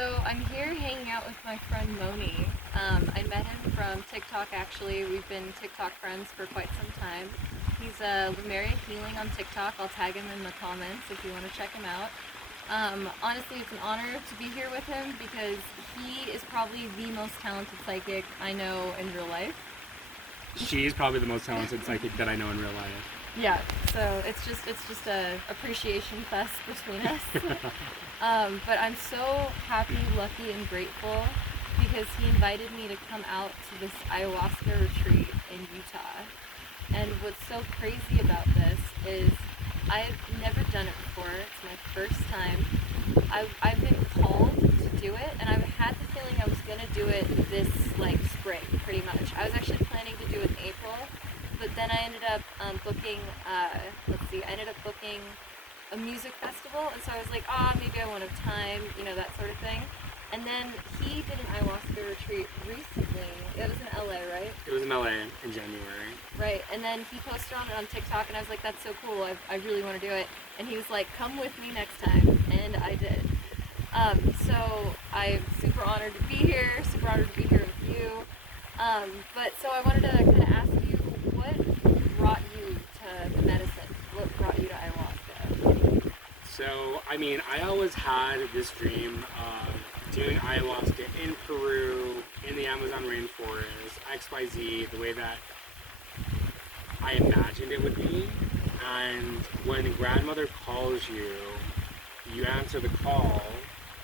So I'm here hanging out with my friend Moni. I met him from TikTok actually. We've been TikTok friends for quite some time. He's Lumeriahealing on TikTok. I'll tag him in the comments if you want to check him out. Honestly, it's an honor to be here with him because he is probably the most talented psychic I know in real life. She's probably the most talented psychic that I know in real life. Yeah, so it's just a appreciation fest between us. But I'm so happy, lucky, and grateful because he invited me to come out to this Ayahuasca Retreat in Utah. And what's so crazy about this is I've never done it before. It's my first time. I've been called to do it, and I've had the feeling I was gonna do it this spring, pretty much. I was actually planning to do it in April, but then I ended up booking. I ended up booking a music festival, and so I was like, maybe I won't have time, that sort of thing. And then he did an ayahuasca retreat recently. It was in LA, right? It was in LA in January. Right, and then he posted on it on TikTok, and I was like, that's so cool, I really want to do it. And he was like, come with me next time, and I did. So I'm super honored to be here, super honored to be here with you. But so I wanted to kind of ask you, what brought you to medicine? What brought you to ayahuasca? So, I always had this dream of doing ayahuasca in Peru, in the Amazon rainforest, XYZ, the way that I imagined it would be. And when grandmother calls you, you answer the call.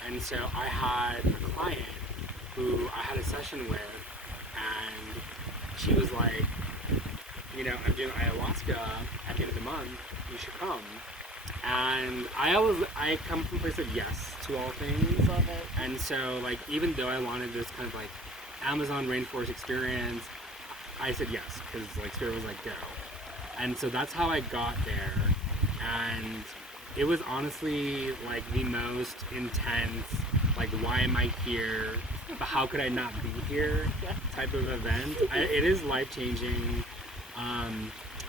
And so I had a client who I had a session with, and she was like, I'm doing ayahuasca at the end of the month, you should come. And I come from a place of yes to all things. Love it. And so even though I wanted this kind of Amazon rainforest experience, I said yes, because Spirit was like, go. And so that's how I got there. And it was honestly the most intense, why am I here? But how could I not be here? Type of event. It is life-changing.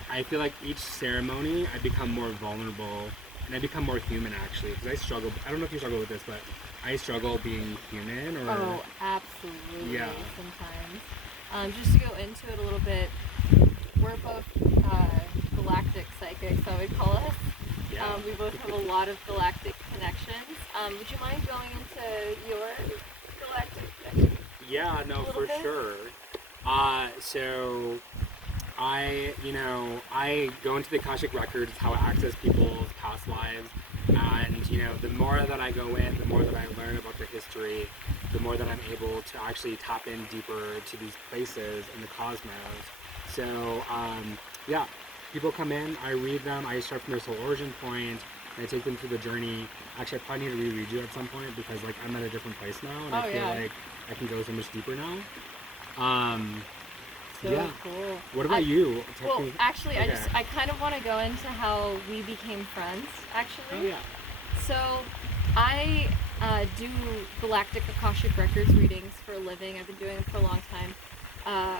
I feel like each ceremony I become more vulnerable and I become more human actually, because I struggle. I don't know if you struggle with this, but I struggle being human. Oh, absolutely. Yeah. Sometimes. Just to go into it a little bit, we're both galactic psychics, I would call us. Yeah. We both have a lot of galactic connections. Would you mind going into your galactic connection? Yeah, no, for bit? sure. So I go into the Akashic Records, how I access people's past lives, and the more that I go in, the more that I learn about their history, the more that I'm able to actually tap in deeper to these places in the cosmos. So people come in, I read them, I start from their soul origin point, and I take them through the journey. Actually, I probably need to reread you at some point because I'm at a different place now, and I feel like I can go so much deeper now. So cool. What about you? Actually, okay. I kind of want to go into how we became friends, actually. Oh, yeah. So, I do Galactic Akashic Records readings for a living. I've been doing it for a long time,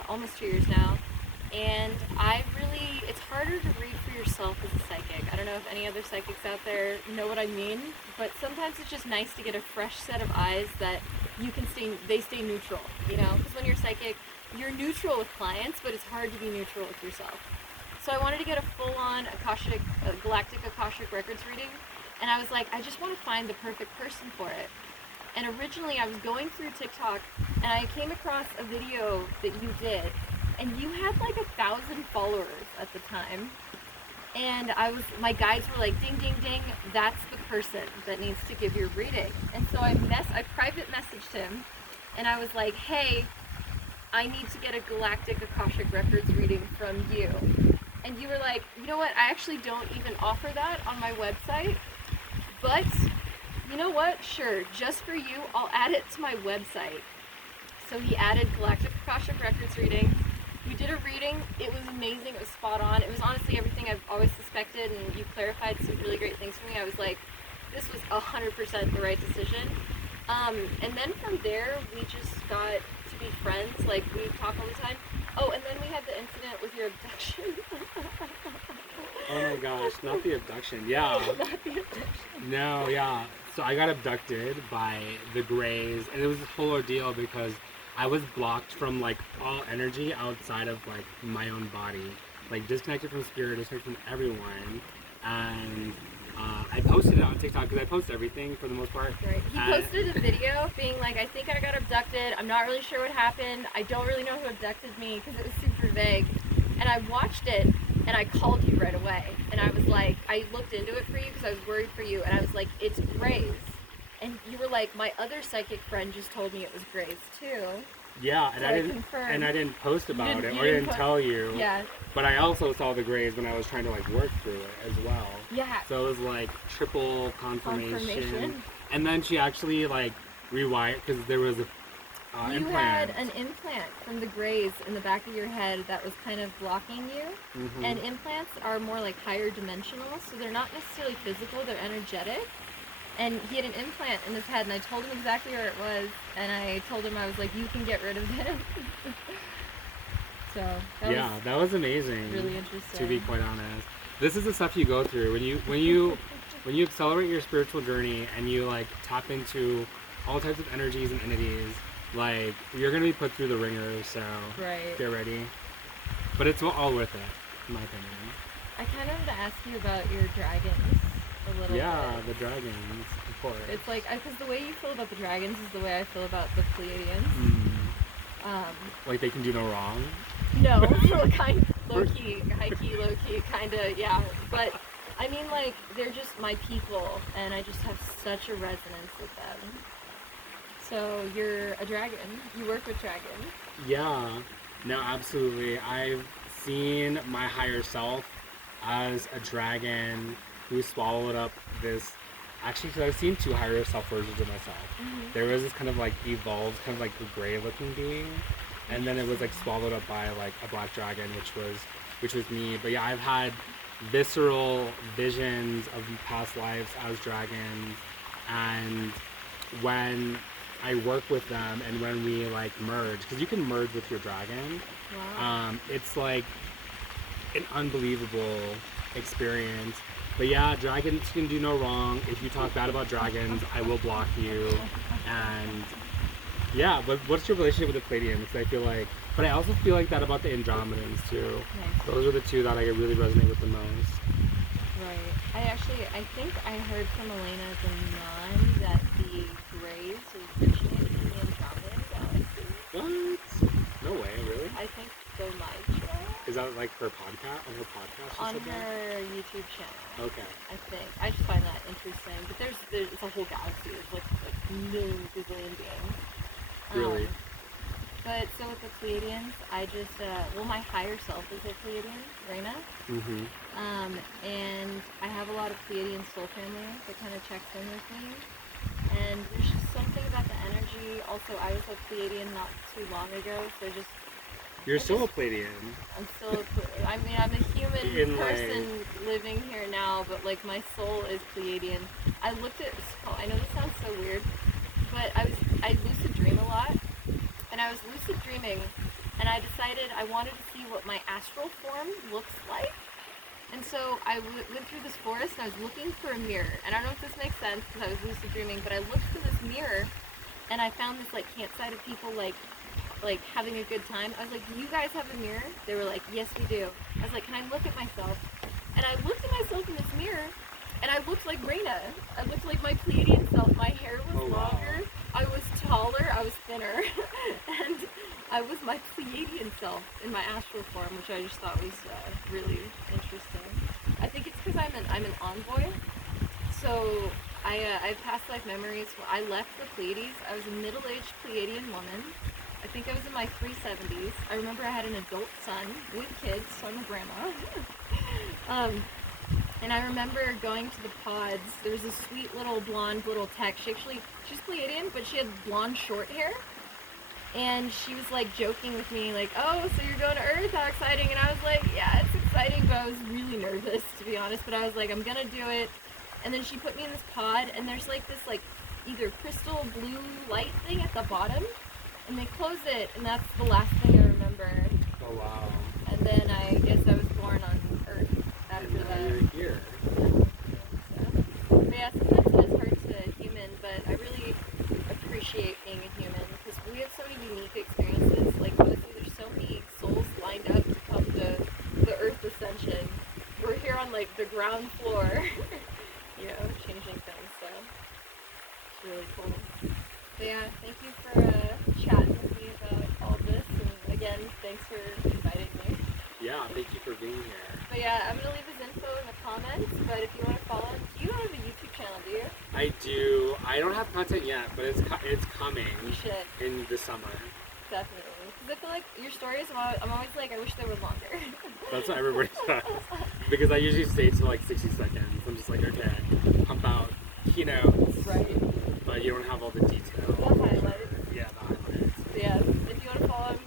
almost 2 years now. And it's harder to read for yourself as a psychic. I don't know if any other psychics out there know what I mean, but sometimes it's just nice to get a fresh set of eyes that they stay neutral, because when you're psychic, you're neutral with clients, but it's hard to be neutral with yourself. So I wanted to get a full-on Galactic Akashic Records reading, and I was like, I just want to find the perfect person for it. And originally I was going through TikTok, and I came across a video that you did, and you had 1,000 followers at the time. And my guides were like, ding, ding, ding, that's the person that needs to give your reading. And so I private messaged him, and I was like, hey, I need to get a Galactic Akashic Records reading from you. And you were like, you know what, I actually don't even offer that on my website, but you know what, sure, just for you, I'll add it to my website. So he added Galactic Akashic Records readings. We did a reading, it was amazing, it was spot on. It was honestly everything I've always suspected, and you clarified some really great things for me. I was like, this was 100% the right decision. And then from there, we just got to be friends. Like, we talk all the time. Oh, and then we had the incident with your abduction. Oh my gosh, not the abduction. Yeah. Not the abduction. No, yeah. So I got abducted by the Greys, and it was this whole ordeal because I was blocked from like all energy outside of like my own body, like disconnected from spirit, disconnected from everyone, and I posted it on TikTok because I post everything for the most part. Right. He posted a video being like, I think I got abducted. I'm not really sure what happened. I don't really know who abducted me because it was super vague. And I watched it and I called you right away. And I was like, I looked into it for you because I was worried for you. And I was like, it's Grays. And you were like, my other psychic friend just told me it was Grays too. Yeah, and So I didn't post about it or didn't didn't tell you. Yeah. But I also saw the Greys when I was trying to like work through it as well. Yeah. So it was like triple confirmation. And then she actually like rewired because there was a you implant. had an implant from the Greys in the back of your head that was kind of blocking you. Mm-hmm. And implants are more like higher dimensional, so they're not necessarily physical, they're energetic. And he had an implant in his head, and I told him exactly where it was, and I told him, I was like, you can get rid of it. So that was amazing. Really interesting. To be quite honest, this is the stuff you go through when you accelerate your spiritual journey and you like tap into all types of energies and entities. Like you're gonna be put through the ringer, so get ready. But it's all worth it, in my opinion. I kind of wanted to ask you about your dragons a little bit. Yeah, the dragons, of course. It's like, because the way you feel about the dragons is the way I feel about the Pleiadians. Like they can do no wrong? No, kind of low-key, high-key, low-key, kind of, yeah. But, I mean, like, they're just my people, and I just have such a resonance with them. So, you're a dragon. You work with dragons. Yeah. No, absolutely. I've seen my higher self as a dragon who swallowed up this. Actually, because I've seen two higher self versions of myself. Mm-hmm. There was this kind of like evolved, kind of like gray looking being, and then it was like swallowed up by like a black dragon, which was me. But yeah, I've had visceral visions of past lives as dragons, and when I work with them and when we like merge, because you can merge with your dragon. Wow. It's like an unbelievable experience. But yeah, dragons can do no wrong. If you talk bad about dragons, I will block you. And yeah, but what's your relationship with the Pleiadians? Because I feel like, but I also feel like that about the Andromedans too. Nice. Those are the two that I really resonate with the most. Right. I think I heard from Elena the Nun that the Greys originated in the Andromedan galaxy. What? No way, really? I think they might. Is that like her podcast? On her podcast? On her YouTube channel. Okay. I think. I just find that interesting. But there's it's a whole galaxy. There's like millions, gazillion beings. Really? But so with the Pleiadians, I just, my higher self is a Pleiadian, Reina. Mm-hmm. And I have a lot of Pleiadian soul family that kind of checks in with me. And there's just something about the energy. Also, I was a Pleiadian not too long ago, so just... You're still a Pleiadian. I'm still I'm a human person living here now, but like my soul is Pleiadian. I looked at, I know this sounds so weird, but I lucid dream a lot, and I was lucid dreaming, and I decided I wanted to see what my astral form looks like. And so I went through this forest, and I was looking for a mirror. And I don't know if this makes sense because I was lucid dreaming, but I looked for this mirror, and I found this like campsite of people like having a good time. I was like, do you guys have a mirror? They were like, yes, we do. I was like, can I look at myself? And I looked at myself in this mirror, and I looked like Reina. I looked like my Pleiadian self. My hair was longer. I was taller. I was thinner. And I was my Pleiadian self in my astral form, which I just thought was really interesting. I think it's because I'm an envoy. So I have past life memories. When I left the Pleiades, I was a middle-aged Pleiadian woman. I think I was in my 370s. I remember I had an adult son with kids, so I'm a grandma. And I remember going to the pods. There was this sweet little blonde little tech. She's Pleiadian, but she had blonde short hair. And she was like joking with me, like, oh, so you're going to Earth, how exciting. And I was like, yeah, it's exciting, but I was really nervous, to be honest. But I was like, I'm gonna do it. And then she put me in this pod, and there's like this like either crystal blue light thing at the bottom, and they close it, and that's the last thing I remember. Oh wow. And then I guess I was born on Earth after that. You're here. But yeah, sometimes it is hard to human, but I really appreciate being a human because we have so many unique experiences. Like honestly, there's so many souls lined up to come to the Earth Ascension. We're here on like the ground floor, you know, changing things. So it's really cool. But yeah, thank you for chatting with me about all this, and again, thanks for inviting me. Yeah, thank you for being here. But yeah, I'm gonna leave his info in the comments. But if you want to follow him, do you have a YouTube channel? Do you? I do. I don't have content yet, but it's coming. You should in the summer. definitely. Because I feel like your stories, I'm always like, I wish they were longer. That's what everybody says. Because I usually stay to like 60 seconds. I'm just like, okay, pump out keynotes. Right. But you don't have all the details. The highlights. Yeah, the highlights. So yeah, if you want to follow him,